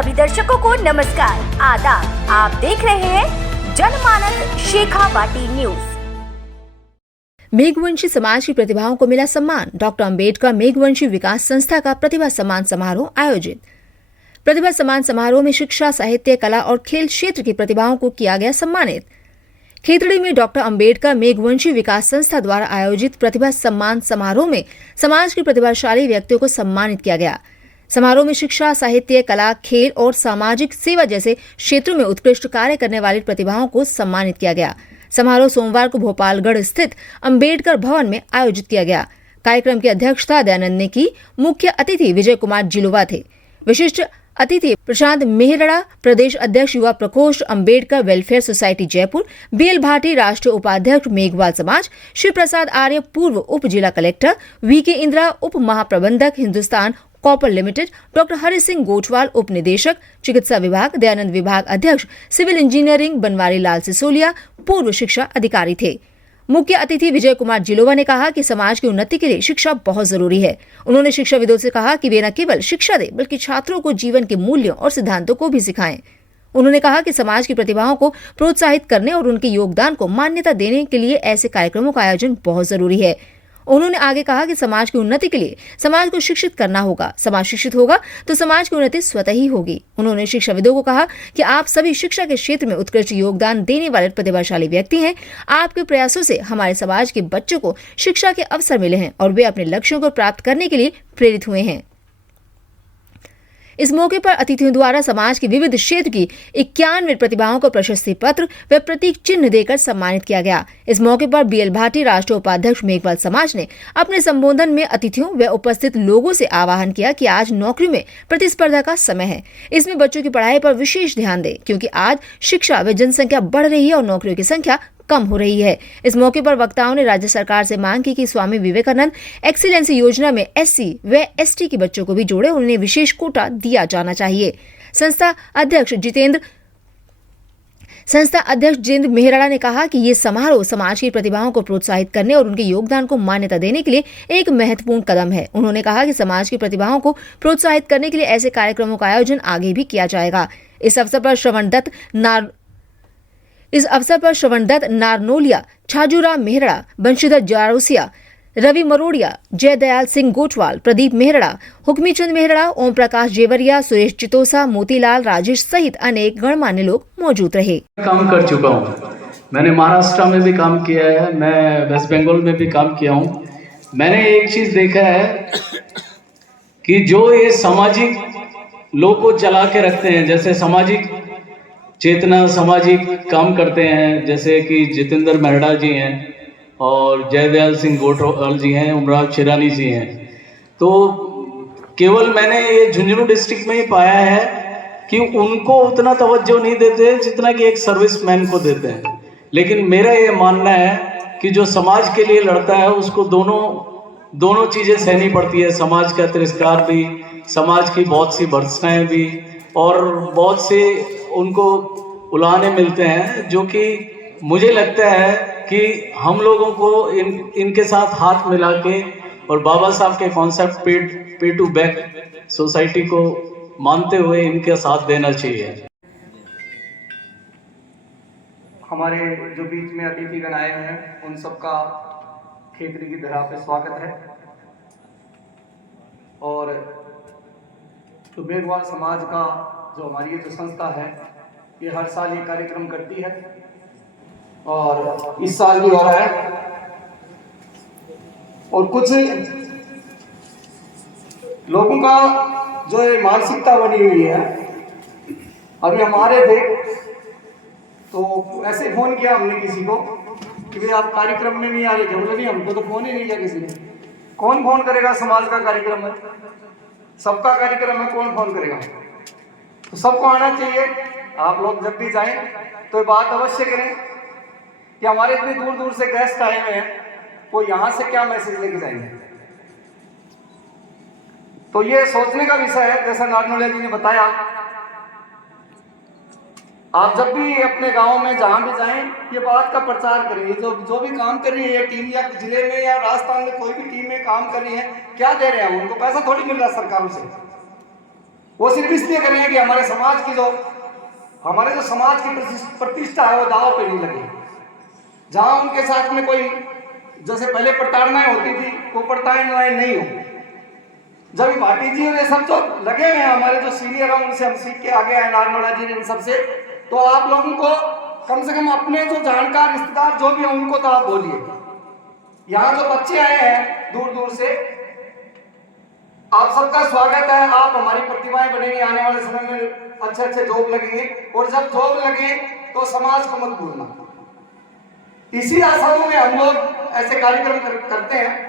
सभी दर्शकों को नमस्कार, आदाब। आप देख रहे हैं जनमानस शेखावाटी न्यूज। मेघवंशी समाज की प्रतिभाओं को मिला सम्मान। डॉक्टर अंबेडकर मेघवंशी विकास संस्था का प्रतिभा सम्मान समारोह आयोजित। प्रतिभा सम्मान समारोह में शिक्षा, साहित्य, कला और खेल क्षेत्र की प्रतिभाओं को किया गया सम्मानित। खेतड़ी में डॉक्टर अंबेडकर मेघवंशी विकास संस्था द्वारा आयोजित प्रतिभा सम्मान समारोह में समाज के प्रतिभाशाली व्यक्तियों को सम्मानित किया गया। समारोह में शिक्षा, साहित्य, कला, खेल और सामाजिक सेवा जैसे क्षेत्रों में उत्कृष्ट कार्य करने वाली प्रतिभाओं को सम्मानित किया गया। समारोह सोमवार को भोपालगढ़ स्थित अंबेडकर भवन में आयोजित किया गया। कार्यक्रम की अध्यक्षता दयानंद ने की। मुख्य अतिथि विजय कुमार जिलोवा थे। विशिष्ट अतिथि प्रशांत मेहरड़ा, प्रदेश अध्यक्ष युवा प्रकोष्ठ Ambedkar welfare society Jaipur, BL Bhati राष्ट्रीय उपाध्यक्ष मेघवाल समाज, शिव प्रसाद आर्य पूर्व उप जिला कलेक्टर, वीके इंदिरा उप महाप्रबंधक Hindustan copper limited, doctor Hari Singh Gothwal उप निदेशक चिकित्सा विभाग, दयानंद विभाग अध्यक्ष सिविल इंजीनियरिंग बनवारी लाल सिसोलिया पूर्व शिक्षा अधिकारी थे। मुख्य अतिथि विजय कुमार जिलोवा ने कहा कि समाज की उन्नति के लिए शिक्षा बहुत जरूरी है। उन्होंने शिक्षाविदों से कहा कि वे न केवल शिक्षा दें बल्कि छात्रों को जीवन के मूल्यों और सिद्धांतों को भी सिखाएं। उन्होंने कहा कि समाज की प्रतिभाओं को प्रोत्साहित करने और उनके योगदान को मान्यता देने के लिए ऐसे कार्यक्रमों का आयोजन बहुत जरूरी है। उन्होंने आगे कहा कि समाज की उन्नति के लिए समाज को शिक्षित करना होगा। समाज शिक्षित होगा तो समाज की उन्नति स्वतः ही होगी। उन्होंने शिक्षाविदों को कहा कि आप सभी शिक्षा के क्षेत्र में उत्कृष्ट योगदान देने वाले प्रतिभाशाली व्यक्ति हैं। आपके प्रयासों से हमारे समाज के बच्चों को शिक्षा के अवसर मिले हैं और वे अपने लक्ष्यों को प्राप्त करने के लिए प्रेरित हुए हैं। इस मौके पर अतिथियों द्वारा समाज के विविध क्षेत्र की 91 प्रतिभाओं को प्रशस्ति पत्र व प्रतीक चिन्ह देकर सम्मानित किया गया। इस मौके पर बीएल भाटी राष्ट्रीय उपाध्यक्ष मेघवाल समाज ने अपने संबोधन में अतिथियों व उपस्थित लोगों से आह्वान किया कि आज नौकरी में प्रतिस्पर्धा का समय है। इसमें बच्चों की पढ़ाई पर विशेष ध्यान दें, क्योंकि आज शिक्षा व जनसंख्या बढ़ रही है और नौकरियों की संख्या कम हो रही है। इस मौके पर वक्ताओं ने राज्य सरकार से मांग की कि स्वामी विवेकानंद एक्सीलेंसी योजना में एससी व एसटी के बच्चों को भी जोड़े, उन्हें विशेष कोटा दिया जाना चाहिए। संस्था अध्यक्ष जितेंद्र मेहराड़ा ने कहा कि ये समारोह समाज की प्रतिभाओं को प्रोत्साहित करने और उनके योगदान को मान्यता देने के लिए एक महत्वपूर्ण कदम है। उन्होंने कहा कि समाज की प्रतिभाओं को प्रोत्साहित करने के लिए ऐसे कार्यक्रमों का आयोजन आगे भी किया जाएगा। इस अवसर पर श्रवण दत्त नारनोलिया, छाजूराम मेहरा, बंशीधर जारोसिया, रवि मरोड़िया, जयदयाल सिंह गोठवाल, प्रदीप मेहरा, हुक्मीचंद मेहरा, ओम प्रकाश जेवरिया, सुरेश चितोसा, मोतीलाल, राजेश सहित अनेक गणमान्य लोग मौजूद रहे। काम कर चुका हूँ। मैंने महाराष्ट्र में भी काम किया है, मैं वेस्ट बंगाल में भी काम किया हूँ। मैंने एक चीज देखा है कि जो ये सामाजिक लोग को चला के रखते हैं, जैसे सामाजिक चेतना, सामाजिक काम करते हैं, जैसे कि जितेंद्र मेहरा जी हैं और जयदयाल सिंह गोठवाल जी हैं, उमराव चिरानी जी हैं। तो केवल मैंने ये झुंझुनू डिस्ट्रिक्ट में ही पाया है कि उनको उतना तवज्जो नहीं देते जितना कि एक सर्विसमैन को देते हैं। लेकिन मेरा ये मानना है कि जो समाज के लिए लड़ता है उसको दोनों चीज़ें सहनी पड़ती है। समाज का तिरस्कार भी, समाज की बहुत सी भर्त्सनाएं भी, और बहुत से उनको उलाहने मिलते हैं, जो कि मुझे लगता है कि हम लोगों को इनके साथ हाथ मिला के और बाबा साहब के कॉन्सेप्ट पे टू बैक सोसाइटी को मानते हुए इनके साथ देना चाहिए। हमारे जो बीच में अतिथिगण आए हैं उन सबका खेतड़ी की धरा पे स्वागत है। और तो मेघवाल समाज का जो हमारी जो संस्था है ये हर साल ये कार्यक्रम करती है और इस साल भी हो रहा है। और कुछ लोगों का जो ये मानसिकता बनी हुई है, अभी हमारे थे तो ऐसे फोन किया हमने किसी को कि भाई आप कार्यक्रम में नहीं आ रहे, बोले नहीं हमको तो फोन ही नहीं किया किसी ने। कौन फोन करेगा? समाज का कार्यक्रम है, सबका कार्यक्रम है, कौन फोन करेगा? तो सबको आना चाहिए। आप लोग जब भी जाएं तो ये बात अवश्य करें कि हमारे इतनी दूर दूर से गेस्ट आए हुए हैं, वो यहाँ से क्या मैसेज लेके जाएंगे। तो ये सोचने का विषय है। जैसा नारनोलिया जी ने बताया, आप जब भी अपने गांव में जहां भी जाएं ये बात का प्रचार करिए। जो भी काम कर रही है टीम, या जिले में या राजस्थान में कोई भी टीम में काम कर रही है, क्या दे रहे हैं? उनको पैसा थोड़ी मिल रहा है सरकारों से। वो सिर्फ इसलिए कर रहे हैं कि हमारे समाज की जो समाज की प्रतिष्ठा है वो दाव पे नहीं लगे। जहां उनके साथ में कोई जैसे पहले प्रताड़नाएं होती थी वो प्रताड़नाएं नहीं हो। जब भाटी जी ने सब जो लगे हुए हैं, हमारे जो सीनियर हैं उनसे हम सीख के आगे आए, नारनोड़ा जी इन सबसे, तो आप लोगों को कम से कम अपने जो जानकार रिश्तेदार जो भी हैं उनको तो आप बोलिए। यहाँ जो बच्चे आए हैं दूर दूर से, आप सबका स्वागत है। आप हमारी प्रतिभाएं बनेंगी, आने वाले समय में अच्छे अच्छे जॉब लगेंगे, और जब जॉब लगे तो समाज को मत भूलना। इसी आशाओं में हम लोग ऐसे कार्यक्रम करते हैं।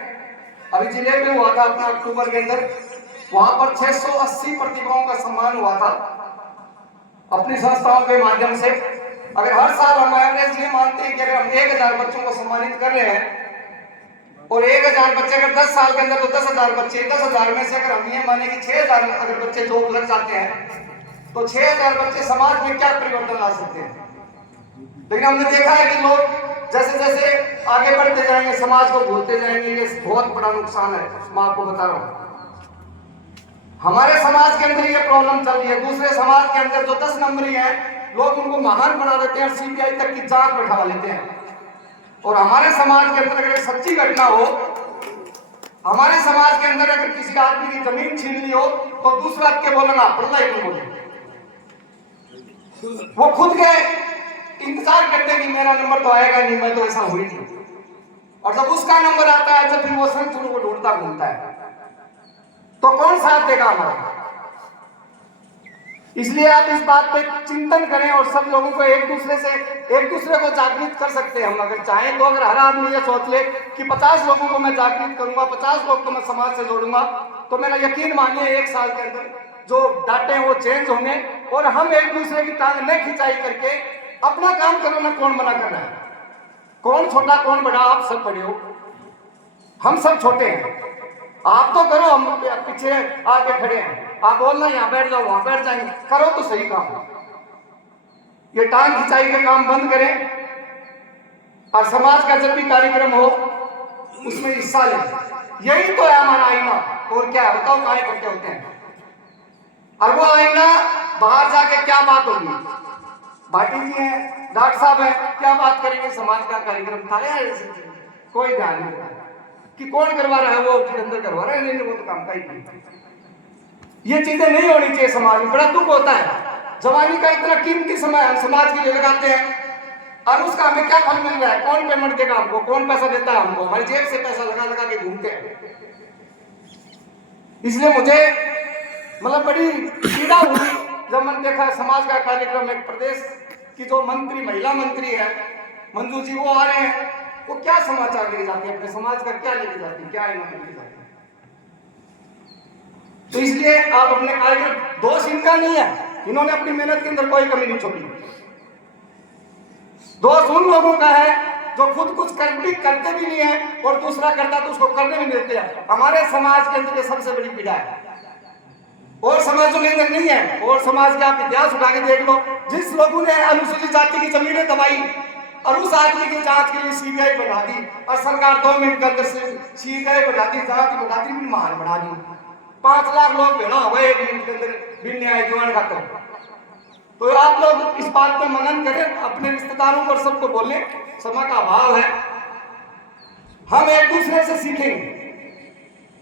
अभी जिले में हुआ था अपना अक्टूबर के अंदर, वहां पर 680 प्रतिभाओं का सम्मान हुआ था अपनी संस्थाओं के माध्यम से। अगर हर साल हम एवरेज ये मानते हैं कि अगर हम 1000 बच्चों को सम्मानित कर रहे हैं, और 1000 बच्चे अगर 10 साल के अंदर, तो 10,000 बच्चे, 10,000 में से अगर हम ये माने कि 6,000 अगर बच्चे जॉब लग जाते हैं, तो 6,000 बच्चे समाज में क्या परिवर्तन ला सकते हैं। लेकिन हमने देखा है कि लोग जैसे जैसे आगे बढ़ते जाएंगे समाज को भूलते जाएंगे। ये बहुत बड़ा नुकसान है, मैं आपको बता रहा हूं। हमारे समाज के अंदर ये प्रॉब्लम चल रही है। दूसरे समाज के अंदर जो 10 नंबरी है, लोग उनको महान बना देते हैं और सीबीआई तक की जांच बैठा लेते हैं। और हमारे समाज के अंदर अगर सच्ची घटना हो, हमारे समाज के अंदर अगर किसी आदमी की जमीन छीन ली हो, तो दूसरा के बोलना पड़ना ही नहीं बोले। वो खुद के इंतजार करते कि मेरा नंबर तो आएगा नहीं, मैं तो ऐसा हुई नहीं। और जब उसका नंबर आता है तो फिर वो संतुलन को ढूंढता घूमता है, तो कौन साथ देगा हमारा। इसलिए आप इस बात पे चिंतन करें और सब लोगों को एक दूसरे को जागृत कर सकते हैं हम अगर चाहें तो। अगर हर आदमी ये सोच ले कि 50 लोगों को मैं जागृत करूंगा, 50 लोग को मैं समाज से जोड़ूंगा, तो मेरा यकीन मानिए 1 साल के अंदर जो डाटे हैं वो चेंज होंगे। और हम एक दूसरे की टांग न खिंचाई करके अपना काम करो ना, कौन मना कर रहा है। कौन छोटा कौन बड़ा, आप सब बड़े हो, हम सब छोटे हैं। आप तो करो, हम पीछे आके खड़े हैं। आप बोलना यहाँ बैठ जाओ, वहां बैठ जाएंगे, करो तो सही काम। ये टांग खिंचाई के काम बंद करें और समाज का जब भी कार्यक्रम हो उसमें हिस्सा लें। यही तो है हमारा आईना, और क्या है बताओ, कहाँ इकट्ठे होते हैं। और वो आईना बाहर जाके क्या बात होगी, भाटी जी हैं, डॉक्टर साहब हैं, क्या बात करेंगे, समाज का कार्यक्रम था या कोई ध्यान नहीं कि कौन करवा रहा है, वो अंदर करवा रहा है, नहीं वो तो काम का ही नहीं। ये चीजें नहीं होनी चाहिए समाज में। बड़ा दुख होता है, जवानी का इतना कीमती समय हम समाज के लिए लगाते हैं और उसका हमें क्या फल मिल रहा है। कौन पेमेंट देगा हमको, कौन पैसा देता है हमको, हमारी जेब से पैसा लगा लगा के घूमते हैं। इसलिए मुझे मतलब बड़ी पीड़ा हुई जब मैंने देखा समाज का कार्यक्रम एक प्रदेश की जो मंत्री, महिला मंत्री है मंजू जी, वो आ रहे हैं, वो क्या समाचार लेके जाते हैं, अपने समाज का क्या लेके जाते हैं, क्या लेके जाते हैं। तो इसलिए आप अपने कार्यक्रम, दोष इनका नहीं है, इन्होंने अपनी मेहनत के अंदर कोई कमी नहीं छोड़ी। दोष उन लोगों का है जो खुद कुछ करते भी नहीं है और दूसरा करता तो उसको करने भी देते हैं। हमारे समाज के अंदर ये सबसे बड़ी पीड़ा है, और समाजों के अंदर नहीं है। और समाज के आप इतिहास उठा के देख लो, जिस लोगों ने अनुसूचित जाति की जमीनें दबाई और उस आदमी की जांच के लिए सीबीआई बढ़ा दी और सरकार 2 मिनट के अंदर से सीबीआई बढ़ा दी, जांच बढ़ा दी, मार बढ़ा दी। 5 लाख लोग भेड़ा हो गए 1 मिनट के अंदर, बिन न्याय दीवान खातर। तो आप लोग इस बात पर मनन करें, अपने रिश्तेदारों को सबको बोलें, समय का अभाव है, हम एक दूसरे से सीखेंगे।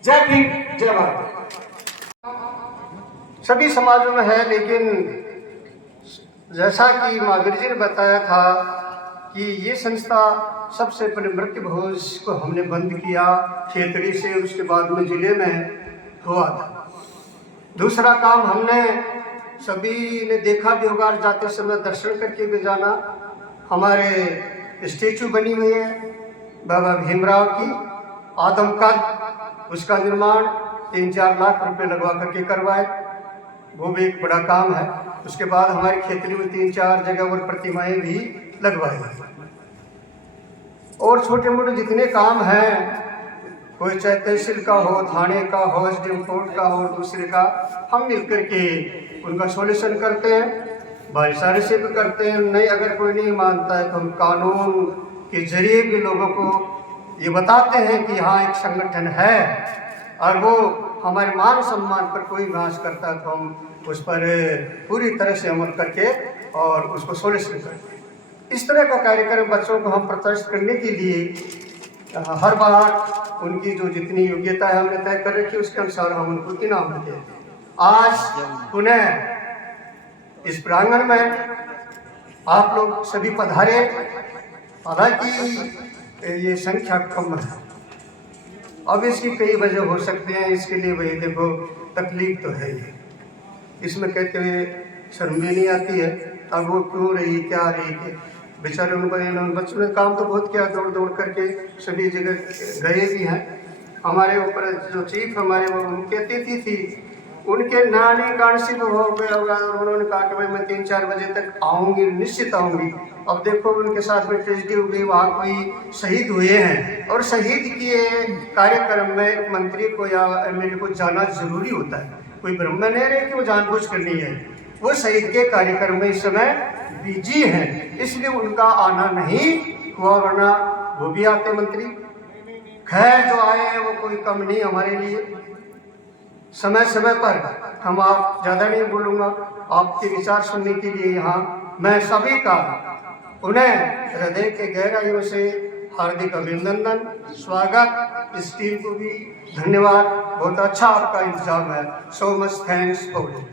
जय भीम, जय भारत। सभी समाजों में है, लेकिन जैसा कि महावीर जी ने बताया था कि ये संस्था सबसे पहले मृत्यु भोज को हमने बंद किया खेतड़ी से, उसके बाद में जिले में हुआ था। दूसरा काम हमने सभी ने देखा भी होगा, जाते समय दर्शन करके भी जाना। हमारे स्टेचू बनी हुई है बाबा भीमराव की, आदमकद, उसका निर्माण 3-4 लाख रुपए लगवा करके करवाए, वो भी एक बड़ा काम है। उसके बाद हमारी खेतड़ी में 3-4 जगह और प्रतिमाएं भी लगवाई, और छोटे मोटे जितने काम हैं, कोई चाहे तहसील का हो, थाने का हो, एसडीएम कोर्ट का हो, दूसरे का, हम मिलकर के उनका सॉल्यूशन करते हैं, भाईचारे से भी करते हैं। नहीं, अगर कोई नहीं मानता है तो हम कानून के जरिए भी लोगों को ये बताते हैं कि हाँ एक संगठन है और वो हमारे मान सम्मान पर कोई नाश करता है तो हम उस पर पूरी तरह से अमल करके और उसको सुनिश्चित करते। इस तरह का कार्यक्रम बच्चों को हम प्रदर्शित करने के लिए हर बार उनकी जो जितनी योग्यता है हमने तय कर रखी उसके अनुसार हम उनको इनाम देते हैं। आज पुनः इस प्रांगण में आप लोग सभी पधारे। हालांकि ये संख्या कम है, अब इसकी कई वजह हो सकते हैं, इसके लिए वही देखो तकलीफ तो है ही, इसमें कहते हुए शर्म भी नहीं आती है। अब वो क्यों रही क्या रही कि बेचारे उन बच्चों ने काम तो बहुत किया, दौड़ दौड़ करके सभी जगह गए भी हैं। हमारे ऊपर जो चीफ हमारे वो उनकी अतिथि थी, उनके नानी कांसिक हो गया होगा और उन्होंने कहा कि भाई मैं 3-4 बजे तक आऊँगी, निश्चित आऊँगी। अब देखो उनके साथ में ट्रेजिडी हो गई, वहाँ कोई शहीद हुए हैं और शहीद के कार्यक्रम में मंत्री को या एमएलए को जाना जरूरी होता है। कोई ब्रह्म नहीं रहे कि वो जानबूझ कर नहीं है, वो शहीद के कार्यक्रम में इस समय बिजी हैं, इसलिए उनका आना नहीं हुआ, वरना वो भी आते मंत्री। खैर जो आए हैं वो कोई कम नहीं हमारे लिए। समय समय पर हम आप ज़्यादा नहीं बोलूँगा, आपके विचार सुनने के लिए यहाँ मैं सभी का उन्हें हृदय के गहराइयों से हार्दिक अभिनंदन, स्वागत, इस टीम को भी धन्यवाद। बहुत अच्छा आपका इंतजाम है। So much thanks for it.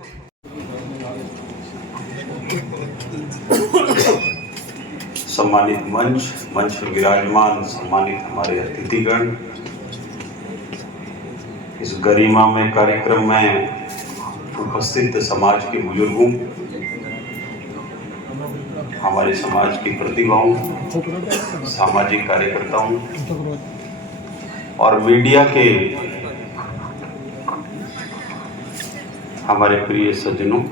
सम्मानित मंच पर विराजमान सम्मानित हमारे अतिथिगण, इस गरिमामय कार्यक्रम में उपस्थित समाज के बुजुर्गों, हमारे समाज की प्रतिभाओं, सामाजिक कार्यकर्ताओं और मीडिया के हमारे प्रिय सज्जनों,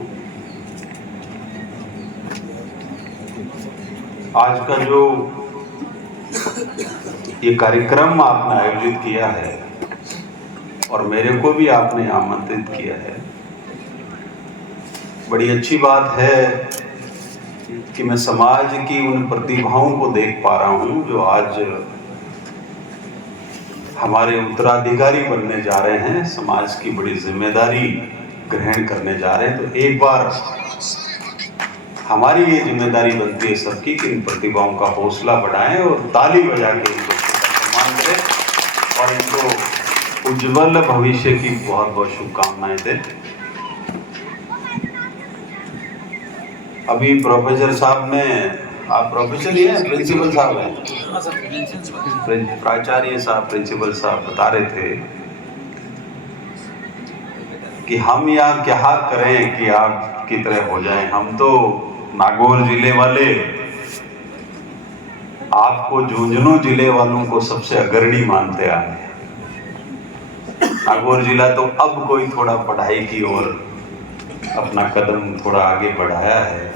आज का जो ये कार्यक्रम आपने आयोजित किया है और मेरे को भी आपने आमंत्रित किया है, बड़ी अच्छी बात है कि मैं समाज की उन प्रतिभाओं को देख पा रहा हूं जो आज हमारे उत्तराधिकारी बनने जा रहे हैं, समाज की बड़ी जिम्मेदारी ग्रहण करने जा रहे हैं। तो एक बार हमारी ये जिम्मेदारी बनती है सबकी कि इन प्रतिभाओं का हौसला बढ़ाएं और ताली बजा के इनको सम्मान करें और इनको उज्जवल भविष्य की बहुत बहुत शुभकामनाएं दें। अभी प्रोफेसर साहब ने, आप प्रोफेसर ही हैं, प्रिंसिपल साहब हैं, प्राचार्य साहब, प्रिंसिपल साहब बता रहे थे कि हम यहाँ क्या करें कि आपकी तरह हो जाएं। हम तो नागौर जिले वाले आपको झुंझुनू जिले वालों को सबसे अग्रणी मानते आए हैं। नागौर जिला तो अब कोई थोड़ा पढ़ाई की ओर अपना कदम थोड़ा आगे बढ़ाया है।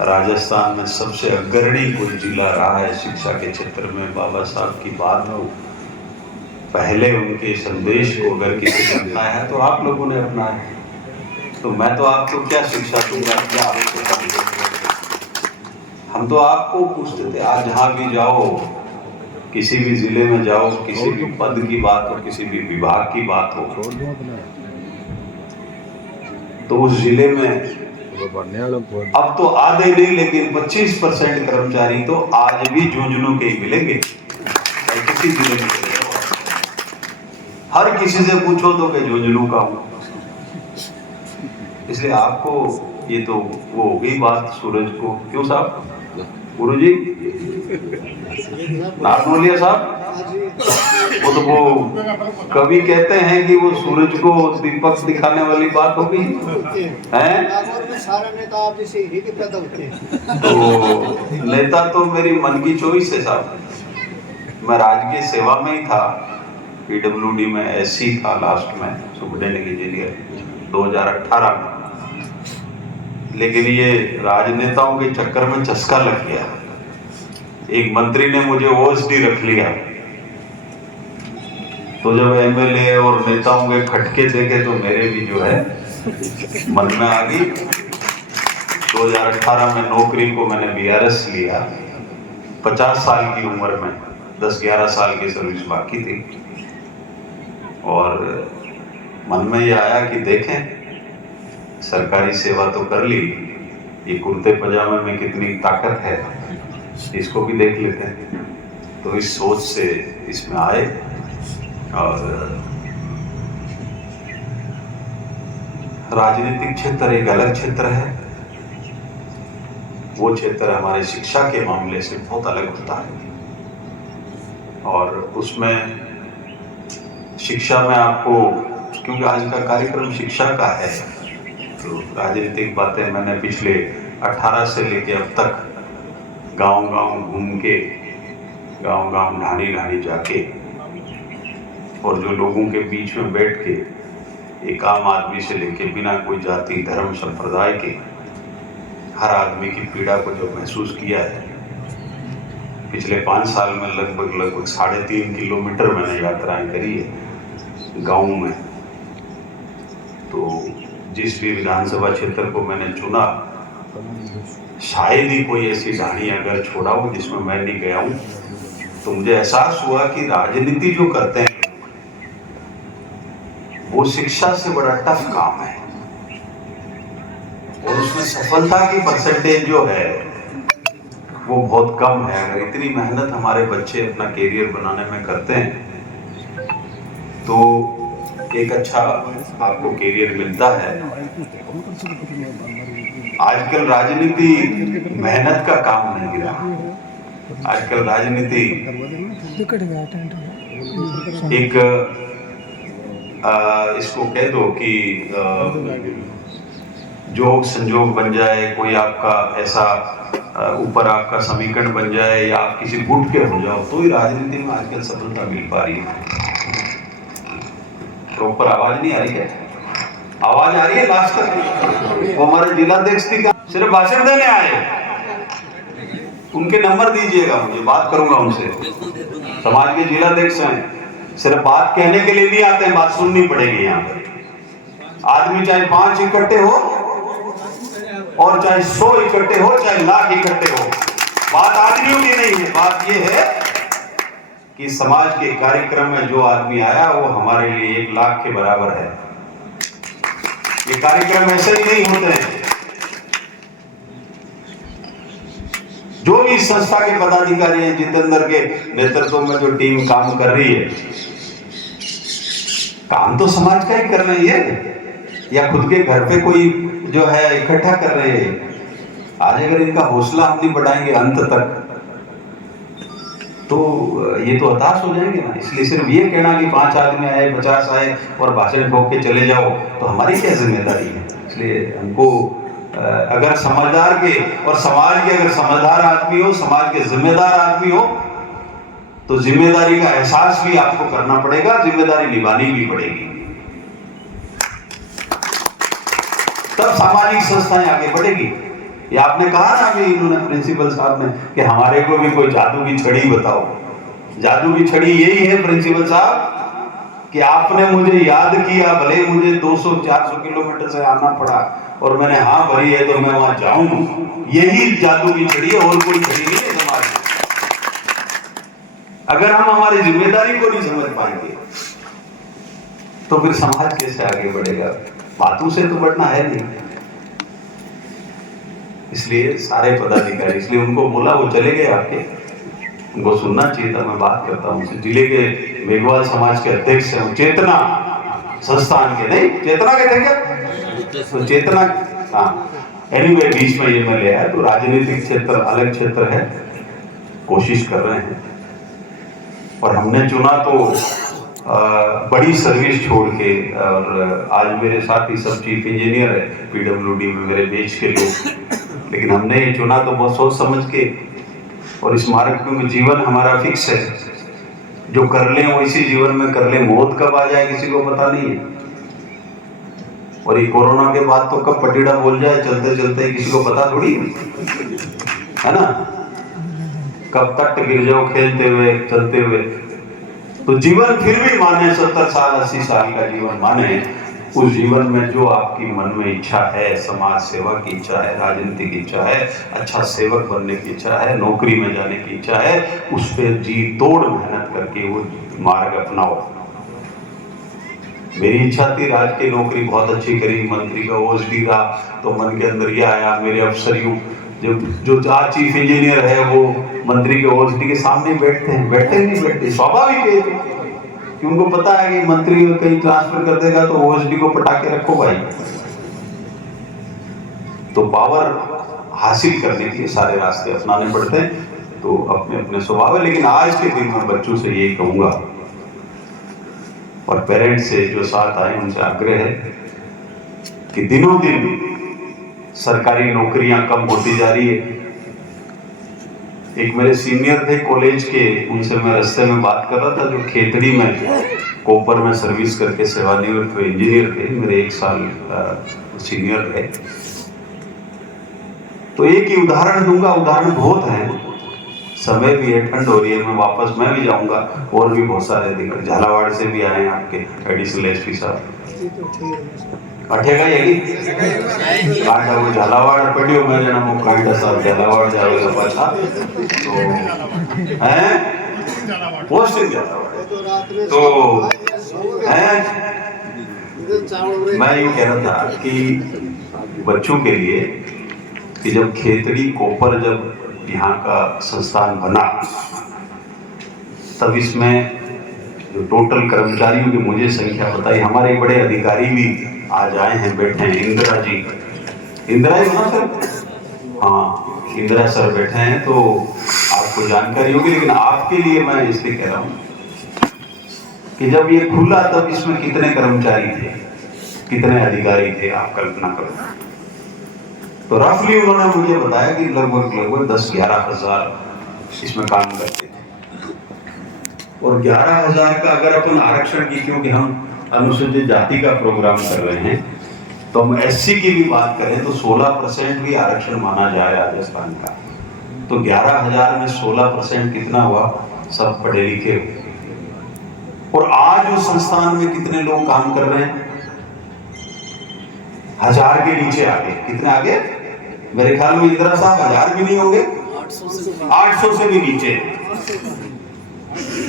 राजस्थान में सबसे अग्रणी कोई जिला रहा है शिक्षा के क्षेत्र में। बाबा साहब की बात हो, पहले उनके संदेश को अगर किसी ने अपनाया है तो आप लोगों ने अपनाया है। तो मैं तो आपको क्या शिक्षा दूंगा, क्या हम तो आपको पूछते थे। आज जहाँ भी जाओ, किसी भी जिले में जाओ, किसी भी पद की बात हो, किसी भी विभाग की बात हो, तो उस जिले में अब तो आधे नहीं लेकिन 25% कर्मचारी तो आज भी झुंझुनू के ही मिलेंगे। किसी जिले में हर किसी से पूछो तो कि झुंझुनू का हूं। इसलिए आपको ये तो वो हो गई बात सूरज को। क्यों साहब, गुरु जी नारनौलिया साहब, वो तो वो कवि कहते हैं कि वो सूरज को दीपक दिखाने वाली बात होगी हैं। तो नेता तो मेरी मन की चॉइस है साहब। मैं राजकीय सेवा में ही था, PWD में SC था लास्ट में, सुपरिटेंडेंट इंजीनियर 2018 में। लेकिन ये राजनेताओं के चक्कर में चस्का लग गया। एक मंत्री ने मुझे OSD रख लिया, तो जब MLA और नेताओं के खटके देखे तो मेरे भी जो है मन में आ गई। 2018 में नौकरी को मैंने BRS लिया, 50 साल की उम्र में, 10-11 साल की सर्विस बाकी थी। और मन में ये आया कि देखें, सरकारी सेवा तो कर ली, ये कुर्ते पजामे में कितनी ताकत है, इसको भी देख लेते हैं। तो इस सोच से इसमें आए और राजनीतिक क्षेत्र एक अलग क्षेत्र है। वो क्षेत्र हमारे शिक्षा के मामले से बहुत अलग होता है और उसमें शिक्षा में आपको, क्योंकि आज का कार्यक्रम शिक्षा का है, तो राजनीतिक बातें मैंने पिछले 18 से लेके अब तक गांव-गांव घूम के, गांव-गांव ढाणी-ढाणी जाके और जो लोगों के बीच में बैठ के एक आम आदमी से लेके बिना कोई जाति धर्म संप्रदाय के हर आदमी की पीड़ा को जो महसूस किया है, पिछले 5 साल में लगभग 3.5 किलोमीटर मैंने यात्राएं करी है गाँव में। तो जिस भी विधानसभा क्षेत्र को मैंने चुना, शायद ही कोई ऐसी ढाणी अगर छोड़ा हो जिसमें मैं नहीं गया हूँ। तो मुझे एहसास हुआ कि राजनीति जो करते हैं वो शिक्षा से बड़ा टफ काम है और उसमें सफलता की परसेंटेज जो है वो बहुत कम है। अगर इतनी मेहनत हमारे बच्चे अपना कैरियर बनाने में करते हैं तो एक अच्छा आपको कैरियर मिलता है। आजकल राजनीति मेहनत का काम नहीं रहा। आजकल राजनीति एक इसको कह दो कि जोग संजोग बन जाए, कोई आपका ऐसा ऊपर आपका समीकरण बन जाए या आप किसी गुट के हो जाओ तो ही राजनीति में आजकल सफलता मिल पा रही है। प्रॉपर आवाज नहीं आ रही है? आवाज आ रही है लास्ट तक? वो हमारे जिलाध्यक्ष थी, सिर्फ भाषण देने आए, उनके नंबर दीजिएगा मुझे, बात करूंगा उनसे। समाज के जिलाध्यक्ष हैं, सिर्फ बात कहने के लिए नहीं आते हैं, बात सुननी पड़ेगी। यहाँ पर आदमी चाहे 5 इकट्ठे हो और चाहे 100 इकट्ठे हो, चाहे लाख इकट्ठे हो, बात आदमियों की नहीं है। बात यह है कि समाज के कार्यक्रम में जो आदमी आया वो हमारे लिए 1 लाख के बराबर है। ये कार्यक्रम ऐसे ही नहीं होते हैं। जो भी संस्था के पदाधिकारी हैं, जितेंद्र के नेतृत्व में जो टीम काम कर रही है, काम तो समाज का ही कर रही है या खुद के घर पे कोई जो है इकट्ठा कर रहे हैं। आज अगर इनका हौसला हम नहीं बढ़ाएंगे अंत तक तो ये तो हताश हो जाएंगे ना। इसलिए सिर्फ ये कहना कि 5 आदमी आए, 50 आए और भाषण ठोक के चले जाओ तो हमारी क्या जिम्मेदारी है। इसलिए हमको अगर समझदार के और समाज के अगर समझदार आदमी हो, समाज के जिम्मेदार आदमी हो तो जिम्मेदारी का एहसास भी आपको करना पड़ेगा, जिम्मेदारी निभानी भी पड़ेगी, तब सामाजिक संस्थाएं आगे बढ़ेगी। ये आपने कहा ना अभी इन्होंने प्रिंसिपल साहब ने कि हमारे को भी कोई जादू की छड़ी बताओ। जादू की छड़ी यही है प्रिंसिपल साहब कि आपने मुझे याद किया, भले मुझे 200-400 किलोमीटर से आना पड़ा और मैंने हाँ भरी है तो मैं वहां जाऊं। यही जादू की छड़ी है, और कोई छड़ी नहीं है समाज में। अगर हम हमारी जिम्मेदारी को नहीं समझ पाएंगे तो फिर समाज कैसे आगे बढ़ेगा? बातों से तो बढ़ना है नहीं। इसलिए सारे पदाधिकारी, इसलिए उनको बोला, वो चले गए आपके, उनको सुनना चाहिए था। मैं बात करता हूँ जिले के मेघवाल समाज के अध्यक्ष हैं, चेतना संस्थान के, नहीं चेतना के थे क्या? तो चेतना, हाँ एनीवे बीच में ये मैं ले आया। तो राजनीतिक क्षेत्र अलग क्षेत्र है, कोशिश कर रहे हैं और हमने चुना तो बड़ी सर्विस छोड़ के। और आज मेरे साथ ही सब चीफ इंजीनियर है पीडब्ल्यूडी में, मेरे देश के लोग, लेकिन हमने ये चुना तो बहुत सोच समझ के। और इस मार्ग में जीवन हमारा फिक्स है, जो कर लें वो इसी जीवन में कर लें, मौत कब आ जाए किसी को पता नहीं है। और ये कोरोना के बाद तो कब पटीड़ा बोल जाए चलते चलते किसी को पता थोड़ी है ना, कब तक गिर जाओ खेलते हुए चलते हुए। तो जीवन फिर भी माने 70 साल 80 साल का जीवन माने, उस जीवन में जो आपकी मन में इच्छा है, समाज सेवा की इच्छा है, राजनीति की इच्छा है, अच्छा सेवक बनने की इच्छा है, नौकरी में जाने की इच्छा है, उस पर जी तोड़ मेहनत करके वो मार्ग अपनाओ। मेरी इच्छा थी राज की नौकरी बहुत अच्छी करी, मंत्री का ओएसडी था, तो मन के अंदर ये आया मेरे अफसर यूं जो आज चीफ इंजीनियर है वो मंत्री के ओएसडी के सामने बैठते हैं, नहीं बैठते, स्वाभाविक है कि उनको पता है कि मंत्री कहीं ट्रांसफर कर देगा तो ओएसडी को पटा के रखो भाई। तो पावर हासिल करने के सारे रास्ते अपनाने पड़ते हैं, तो अपने अपने स्वभाव है। लेकिन आज के दिन में बच्चों से यही कहूंगा और पेरेंट्स से जो साथ आए उनसे आग्रह है कि दिनों दिन सरकारी नौकरियां कम होती जा रही है। एक मेरे सीनियर थे कॉलेज के, उनसे मैं रास्ते में बात कर रहा था, जो खेतड़ी में कोपर में सर्विस करके सेवानिवृत्त इंजीनियर थे, मेरे 1 साल सीनियर थे। तो एक ही उदाहरण दूंगा, उदाहरण बहुत है, समय भी है, ठंड हो रही है, मैं वापस मैं भी जाऊंगा, और भी बहुत सारे अधिकारी झालावाड़ से भी आए हैं आपके एडिशनल एसपी साहब। अठेगा यही कांटा वो झालावाड़ पढ़ियो मेरे नाम कांटा साहब झालावाड़ जावेगा पाछा तो हैं पोस्ट झालावाड़ तो हैं। मैं यूं कह रहा था कि बच्चों के लिए कि जब खेतड़ी कोपर जब यहाँ का संस्थान बना तब इसमें जो टोटल कर्मचारियों की मुझे संख्या बताई, हमारे बड़े अधिकारी भी आज आए हैं, बैठे हैं, इंदिरा जी, इंदिरा ही ना सर, हाँ इंदिरा सर बैठे हैं, तो आपको जानकारी होगी। लेकिन आपके लिए मैं इसलिए कह रहा हूँ कि जब ये खुला तब इसमें कितने कर्मचारी थे, कितने अधिकारी थे, आप कल्पना करो। तो रफली उन्होंने मुझे बताया कि लगभग 10-11 हजार इसमें काम करते थे। और 11,000 का अगर अपन आरक्षण की, क्योंकि हम अनुसूचित जाति का प्रोग्राम कर रहे हैं, तो हम एससी की भी बात करें तो 16% भी आरक्षण माना जाए राजस्थान का, तो 11,000 में 16% कितना हुआ, सब पढ़े लिखे हुए। और आज उस संस्थान में कितने लोग काम कर रहे हैं, 1000 के नीचे आगे, कितने आगे, मेरे ख्याल में इंदिरा साहब 1000 भी नहीं होंगे, 800 से भी नीचे।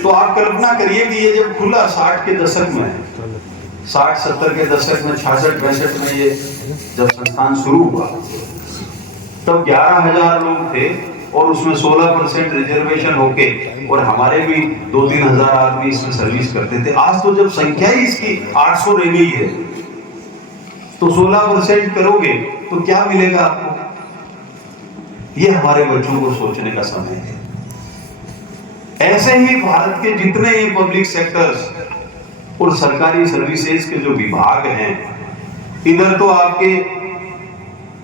तो आप कल्पना करिए कि ये जब खुला 60 के दशक में, 60-70 के दशक में, 66-62 में ये जब संस्थान शुरू हुआ तब 11,000 लोग थे और उसमें 16% रिजर्वेशन होके, और हमारे भी 2-3 हजार आदमी इसमें सर्विस करते थे। आज तो जब संख्या ही इसकी 800 रह गई है, तो 16% करोगे तो क्या मिलेगा आपको? ये हमारे बच्चों को सोचने का समय है। ऐसे ही भारत के जितने ही पब्लिक सेक्टर्स और सरकारी सर्विसेज के जो विभाग हैं, इधर तो आपके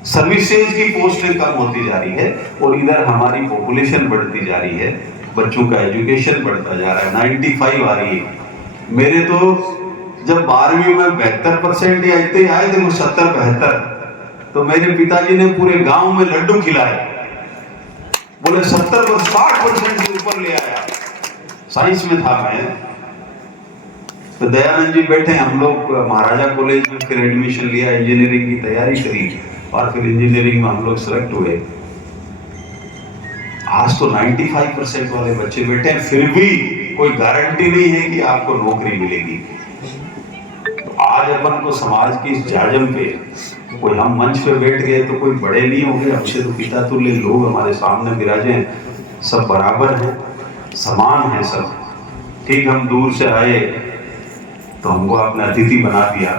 सर्विसेज की पोस्टें कम होती जा रही है और इधर हमारी पॉपुलेशन बढ़ती जा रही है, बच्चों का एजुकेशन बढ़ता जा रहा है, 95 आ रही है। मेरे तो जब 12वीं में 72% या इतने आए थे, वो 70-72, तो मेरे पिताजी ने पूरे गांव में लड्डू खिलाए, बोले 70-60% से ऊपर ले आया। साइंस में था मैं, तो दयानंद जी बैठे, हम लोग महाराजा कॉलेज में फिर एडमिशन लिया, इंजीनियरिंग की तैयारी करी और फिर इंजीनियरिंग में हम लोग सेलेक्ट हुए। आज तो 95% वाले बच्चे बैठे हैं, फिर भी कोई गारंटी नहीं है कि आपको नौकरी मिलेगी। तो आज अपन को समाज की इस जाजम पे, कोई हम मंच पे बैठ गए तो कोई बड़े नहीं होंगे, हमसे तो पिता तुल्य लोग हमारे सामने विराजे हैं, सब बराबर हैं, समान हैं सब। ठीक, हम दूर से आए तो हमको आपने अतिथि बना दिया,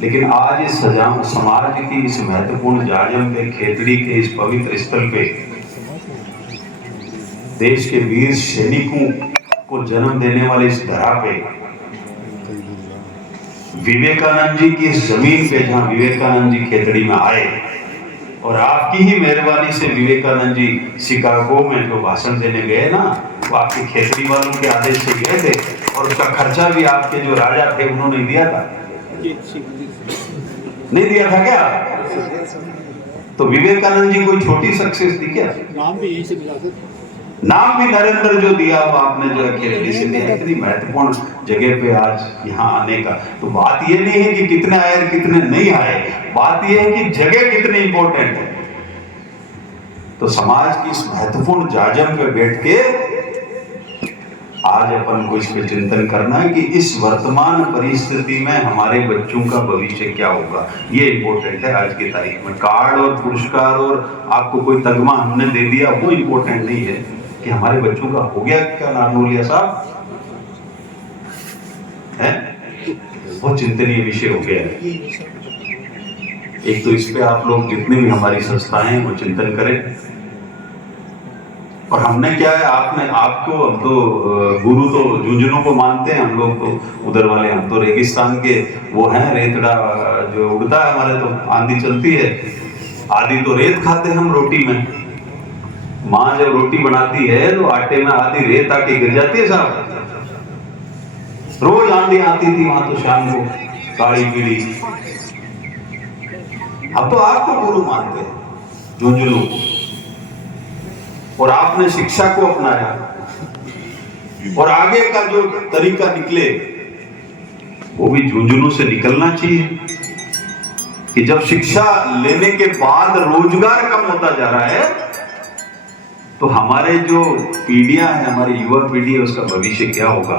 लेकिन आज इस समाज की इस महत्वपूर्ण जाजम पे, खेतड़ी के इस पवित्र स्थल पे, देश के वीर सैनिकों को जन्म देने वाले इस धरा पे, विवेकानंद जी की इस जमीन पे, जहां विवेकानंद जी खेतड़ी में आए, और आपकी ही मेहरबानी से विवेकानंद जी शिकागो में जो भाषण देने गए ना, वो आपके खेतड़ी वालों के आदेश से गए थे, और उसका खर्चा भी आपके जो राजा थे उन्होंने दिया था, नहीं दिया था क्या? तो विवेकानंद जी कोई छोटी सक्सेस थी क्या? नाम भी यही से मिला था, नाम भी नरेंद्र जो दिया वो आपने जो खेतड़ी से दिया। इतनी महत्वपूर्ण जगह पे आज यहाँ आने का, तो बात ये नहीं है कि कितने आए कितने नहीं आए, बात ये है कि जगह कितनी इंपॉर्टेंट है। तो समाज की इस महत्वपूर्ण जाजम पे बैठ के आज अपन को इस पे चिंतन करना है कि इस वर्तमान परिस्थिति में हमारे बच्चों का भविष्य क्या होगा। ये इम्पोर्टेंट है आज की तारीख में। कार्ड और पुरस्कार और आपको कोई तगमा हमने दे दिया वो इम्पोर्टेंट नहीं है कि हमारे बच्चों का हो गया क्या नारनौलिया साहब है, वो चिंतनीय विषय हो गया है। एक तो इस पे आप लोग जितने भी हमारी संस्थाएं हैं वो चिंतन करें। और हमने क्या है, आपने आपको हम तो गुरु तो झुंझुनू को मानते हैं, हम लोग तो उधर वाले, हम तो रेगिस्तान के वो हैं, रेतड़ा जो उड़ता है हमारे तो आंधी चलती है, आधी तो रेत खाते हैं हम रोटी में। माँ जब रोटी बनाती है तो आटे में आधी रेत आके गिर जाती है साहब। रोज आंधी आती थी वहां तो शाम को काली पीली। अब तो आपको गुरु मानते हैं झुंझुनू, और आपने शिक्षा को अपनाया और आगे का जो तरीका निकले वो भी झुंझुनू से निकलना चाहिए कि जब शिक्षा लेने के बाद रोजगार कम होता जा रहा है तो हमारे जो पीढ़ियां हैं, हमारी युवा पीढ़ी है, उसका भविष्य क्या होगा।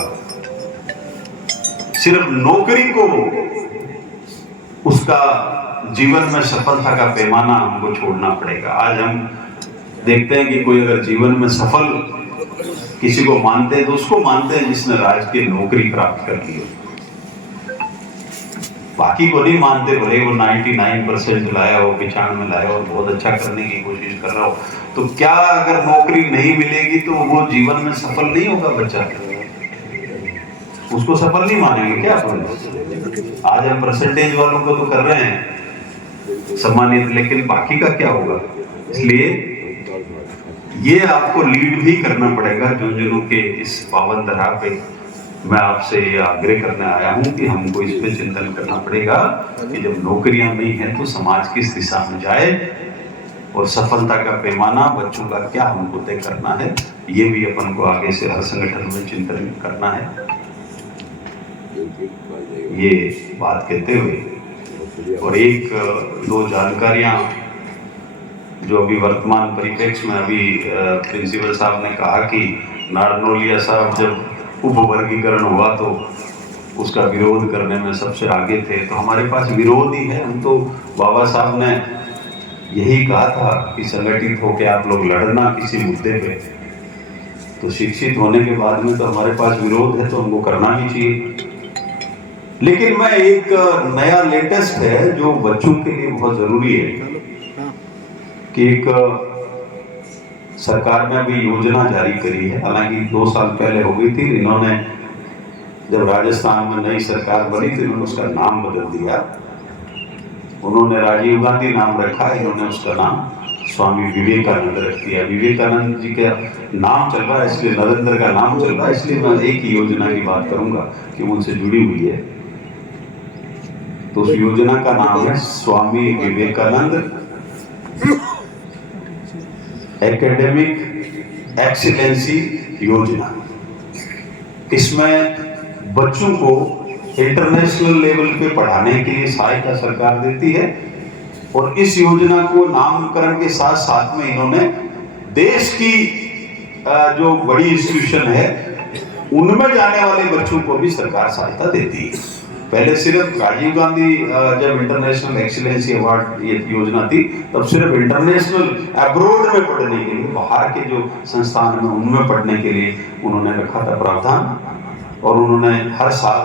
सिर्फ नौकरी को उसका जीवन में सफलता का पैमाना हमको छोड़ना पड़ेगा। आज हम देखते हैं कि कोई अगर जीवन में सफल किसी को मानते हैं तो उसको मानते हैं जिसने राज की नौकरी प्राप्त कर ली हो। बाकी को नहीं मानते, भले वो 99% लाया हो, 95 लाया हो, बहुत अच्छा करने की कोशिश कर रहा हो। तो क्या अगर नौकरी नहीं मिलेगी तो वो जीवन में सफल नहीं होगा बच्चा, उसको सफल नहीं मानेंगे क्या अपन। आज हम परसेंटेज वालों को तो कर रहे हैं सम्मानित, लेकिन बाकी का क्या होगा। इसलिए ये आपको लीड भी करना पड़ेगा झुंझुनू के इस पावन धरा पे। मैं आपसे ये आग्रह करने आया हूं कि हमको इस पे चिंतन करना पड़ेगा कि जब नौकरियां नहीं है तो समाज किस दिशा में जाए, और सफलता का पैमाना बच्चों का क्या हमको तय करना है, ये भी अपन को आगे से हर संगठन में चिंतन करना है। ये बात कहते हुए और एक दो जानकारियां जो अभी वर्तमान परिप्रेक्ष्य में, अभी प्रिंसिपल साहब ने कहा कि नारनौलिया साहब जब उपवर्गीकरण हुआ तो उसका विरोध करने में सबसे आगे थे, तो हमारे पास विरोध ही है। हम तो बाबा साहब ने यही कहा था कि संगठित होकर आप लोग लड़ना किसी मुद्दे पे, तो शिक्षित होने के बाद में तो हमारे पास विरोध है तो हमको करना भी चाहिए। लेकिन मैं एक नया लेटेस्ट है जो बच्चों के लिए बहुत जरूरी है कि एक सरकार ने अभी योजना जारी करी है, हालांकि 2 साल पहले हो गई थी। इन्होंने जब राजस्थान में नई सरकार बनी तो इन्होंने उसका नाम बदल दिया, उन्होंने राजीव गांधी नाम रखा, इन्होंने उसका नाम स्वामी विवेकानंद रख दिया। विवेकानंद जी का नाम चल रहा है इसलिए नरेंद्र का नाम चल रहा है, इसलिए मैं एक ही योजना की बात करूंगा कि उनसे जुड़ी हुई है। तो उस योजना का नाम है स्वामी विवेकानंद एकेडमिक एक्सीलेंसी योजना। इसमें बच्चों को इंटरनेशनल लेवल पे पढ़ाने के लिए सहायता सरकार देती है, और इस योजना को नामकरण के साथ साथ में इन्होंने देश की जो बड़ी इंस्टीट्यूशन है उनमें जाने वाले बच्चों को भी सरकार सहायता देती है। पहले सिर्फ राजीव गांधी जब इंटरनेशनल एक्सीलेंसी अवार्ड ये योजना थी तब सिर्फ इंटरनेशनल अब्रोड में पढ़ने के लिए, बाहर के जो संस्थान में उनमें पढ़ने के लिए उन्होंने रखा था प्रावधान, और उन्होंने हर साल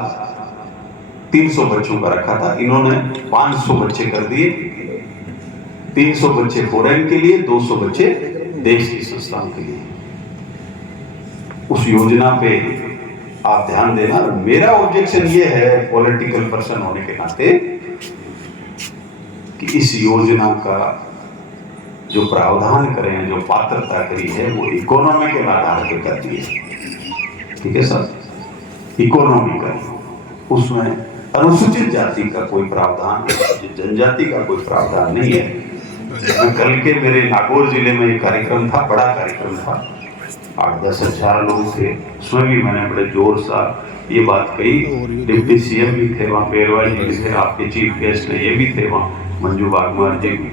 300 बच्चों का रखा था। इन्होंने 500 बच्चे कर दिए, 300 बच्चे फॉरेन के लिए, 200 बच्चे देश की संस्थाओं के लिए। उस योजना पे आप ध्यान देना। मेरा ऑब्जेक्शन ये है पॉलिटिकल पर्सन होने के नाते कि इस योजना का जो प्रावधान करें, जो पात्रता करी है वो इकोनॉमिकल आधार पे कर दी है, ठीक है सर, इकोनॉमिकल। उसमें अनुसूचित जाति का कोई प्रावधान, जनजाति का कोई प्रावधान नहीं है। कल के मेरे नागौर जिले में एक कार्यक्रम था, बड़ा कार्यक्रम था, 8-10 हजार लोग थे, उसमें भी मैंने बड़े जोर से ये बात कही। डिप्टी सीएम भी थे वहाँ, पेरवाल जी भी थे, आपके चीफ गेस्ट ने ये भी थे वहाँ, मंजू बागमार जी भी।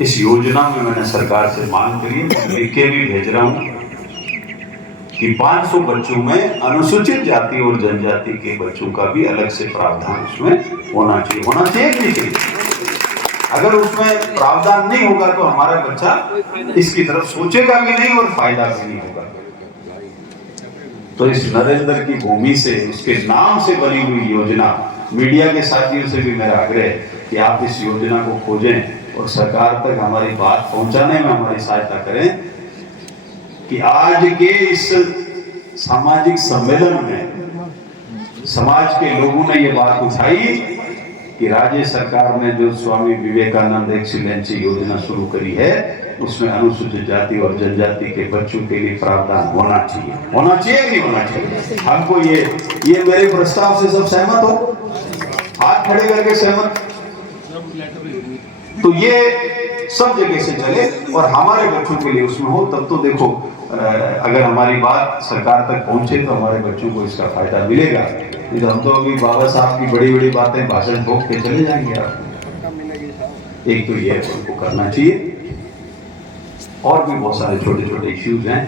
इस योजना में मैंने सरकार से मांग करी, लिख के भी भेज रहा हूँ कि 500 बच्चों में अनुसूचित जाति और जनजाति के बच्चों का भी अलग से प्रावधान उसमें होना चाहिए कि नहीं चाहिए। अगर उसमें प्रावधान नहीं होगा तो हमारा बच्चा इसकी तरफ सोचेगा भी नहीं और फायदा भी नहीं होगा। तो इस नरेंद्र की भूमि से, उसके नाम से बनी हुई योजना, मीडिया के साथियों से भी मेरा आग्रह है कि आप इस योजना को खोजें और सरकार तक हमारी बात पहुंचाने में हमारी सहायता करें कि आज के इस सामाजिक सम्मेलन में समाज के लोगों ने ये बात उठाई कि राज्य सरकार ने जो स्वामी विवेकानंद एक्सीलेंसी योजना शुरू करी है उसमें अनुसूचित जाति और जनजाति के बच्चों के लिए प्रावधान होना चाहिए कि नहीं होना चाहिए। हमको ये मेरे प्रस्ताव से सब सहमत हो, हाथ खड़े करके सहमत। तो ये सब जगह से चले और हमारे बच्चों के लिए उसमें हो, तब तो देखो अगर हमारी बात सरकार तक पहुंचे तो हमारे बच्चों को इसका फायदा मिलेगा। नहीं तो हम तो अभी बाबा साहब की बड़ी बड़ी बातें भाषण ठोक के चले जाएंगे। आप एक तो ये उनको करना चाहिए, और भी बहुत सारे छोटे छोटे इश्यूज हैं।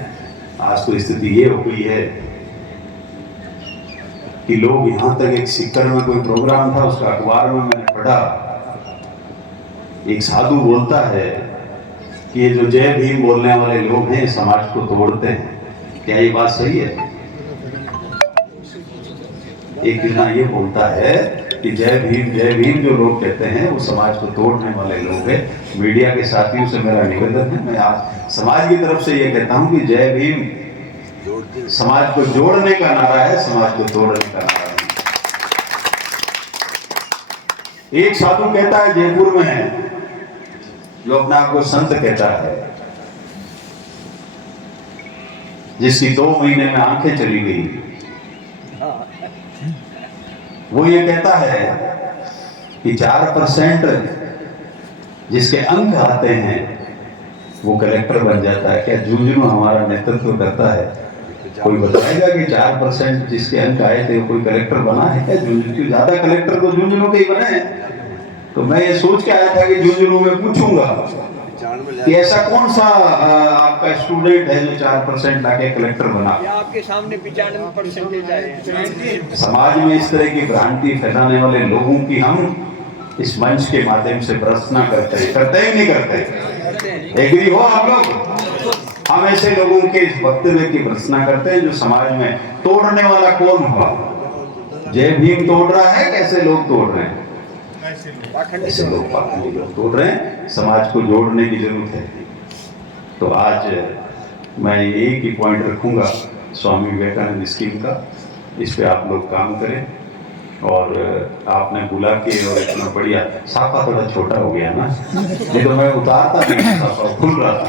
आज तो स्थिति ये हो गई है कि लोग यहाँ तक, एक सीकर में कोई प्रोग्राम था, उसका अखबार में मैंने पढ़ा, एक साधु बोलता है कि ये जो जय भीम बोलने वाले लोग हैं समाज को तोड़ते हैं। क्या ये बात सही है? एक जना ये बोलता है कि जय भीम जो लोग कहते हैं वो समाज को तोड़ने वाले लोग हैं। मीडिया के साथियों से मेरा निवेदन है, मैं आज समाज की तरफ से ये कहता हूं कि जय भीम समाज को जोड़ने का नारा है, समाज को तोड़ने का नारा है। एक साधु कहता है जयपुर में है, जो अपने आप को संत कहता है, जिसकी 2 महीने में आंखें चली गई, वो ये कहता है कि 4% जिसके अंक आते हैं वो कलेक्टर बन जाता है। क्या झुंझुनू हमारा नेतृत्व करता है? कोई बताएगा कि 4% जिसके अंक आए थे कोई कलेक्टर बना है क्या? झुंझुनू ज्यादा कलेक्टर तो झुंझुनू के ही बने हैं। तो मैं ये सोच के आया था कि झुंझुनू में पूछूंगा कि ऐसा कौन सा आपका स्टूडेंट है जो 4% लाके कलेक्टर बना। आपके सामने 95% आए। समाज में इस तरह की भ्रांति फैलाने वाले लोगों की हम इस मंच के माध्यम से भर्त्सना करते ही नहीं करते। एग्री हो आप लोग? हम ऐसे लोगों के इस वक्तव्य की भर्त्सना करते हैं जो समाज में तोड़ने वाला कौन हुआ? जय भीम तोड़ रहा है, कैसे लोग तोड़ रहे हैं? ऐसे लोग पाखंडी लोग तोड़ रहे हैं। समाज को जोड़ने की जरूरत है। तो आज मैं एक ही पॉइंट रखूंगा स्वामी विवेकानंद स्कीम का, इस पे आप लोग काम करें। और आपने बुला के और इतना बढ़िया, साफा थोड़ा छोटा हो गया ना, नहीं तो मैं उतारता नहीं, साफा खुल रहा था,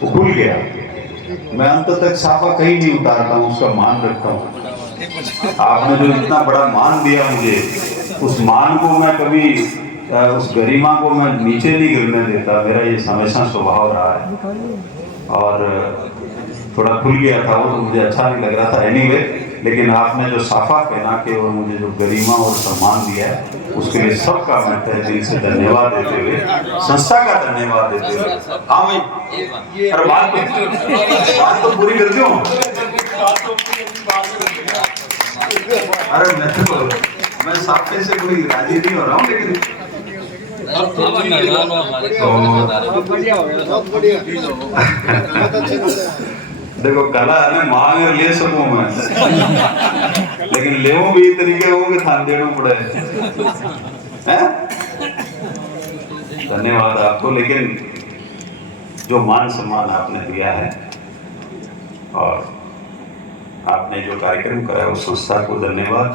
वो खुल गया। मैं अंत तक साफा कहीं नहीं उतारता हूँ, उसका मान रखता हूँ। आपने जो इतना बड़ा मान दिया मुझे, उस मान को मैं कभी, उस गरिमा को मैं नीचे नहीं गिरने देता। मेरा ये हमेशा स्वभाव रहा है। और थोड़ा खुल गया था वो, तो मुझे अच्छा नहीं लग रहा था। एनीवे, लेकिन आपने जो साफा पहना के और मुझे जो गरिमा और सम्मान दिया है, उसके लिए सबका मैं तहे दिल से धन्यवाद देते हुए, संस्था का धन्यवाद देते हुए, हाँ भाई, अरे बात तो पूरी कर दूं। अरे मैं साफे से कोई राजी नहीं हो रहा हूँ, लेकिन देखो कला है, मांग ले सकूं मैं, लेकिन ले भी तरीके होंगे थान देना पड़े हैं। धन्यवाद आपको। लेकिन जो मान सम्मान आपने दिया है और आपने जो कार्यक्रम कराया उस संस्था को धन्यवाद,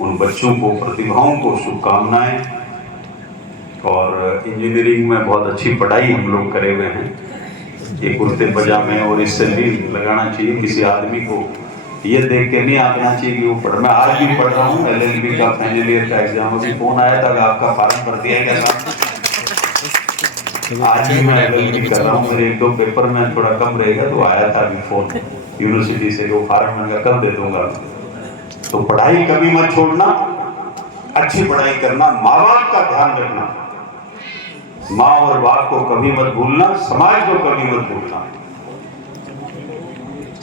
उन बच्चों को, प्रतिभाओं को शुभकामनाएं। और इंजीनियरिंग में बहुत अच्छी पढ़ाई हम लोग करे हुए हैं। ये कुर्ते पजामे और इससे भी लगाना चाहिए किसी आदमी को, ये देख के नहीं आना चाहिए कि वो पढ़। मैं आज भी पढ़ रहा हूँ LLB का फाइनल ईयर का एग्जाम, अभी फोन आया था आपका फॉर्म भर दिया गया। आज भी मैं LLB कर रहा हूँ, मेरे 1-2 पेपर में थोड़ा कम रहेगा, तो आया था अभी फोन यूनिवर्सिटी से, वो फॉर्म मैं कब दे दूंगा। तो पढ़ाई कभी मत छोड़ना, अच्छी पढ़ाई करना, माँ बाप का ध्यान रखना, माँ और बाप को कभी मत भूलना, समाज को कभी मत भूलना।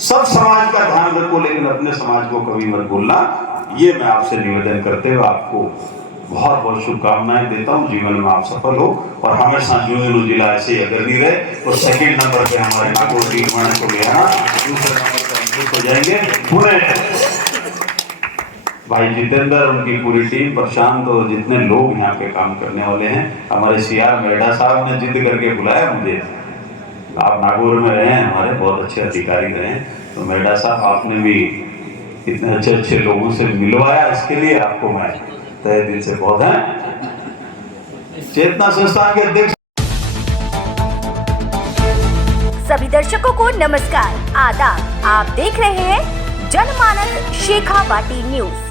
सब समाज का ध्यान रखो, लेकिन अपने समाज को कभी मत भूलना। ये मैं आपसे निवेदन करते हुए आपको बहुत बहुत शुभकामनाएं देता हूँ। जीवन में आप सफल हो और हमेशा झुंझुनू जिला ऐसे ही अगर नहीं रहे तो सेकंड नंबर पे हमारे नागौर टीम को ले आना, दूसरे नंबर पर अंकित हो जाएंगे पुणे। भाई जितेंद्र, उनकी पूरी टीम, प्रशांत और जितने लोग यहाँ पे काम करने वाले हैं, हमारे सीआर मेढ़ा साहब ने जिद करके बुलाया मुझे। आप नागौर में रहे हैं, हमारे बहुत अच्छे अधिकारी रहे हैं, तो मेढ़ा साहब आपने भी इतने अच्छे अच्छे लोगों से मिलवाया, इसके लिए आपको मैं तहे दिल से बहुत है। चेतना संस्थान के अध्यक्ष सभी दर्शकों को नमस्कार, आदाब। आप देख रहे हैं जनमानस शेखावाटी न्यूज।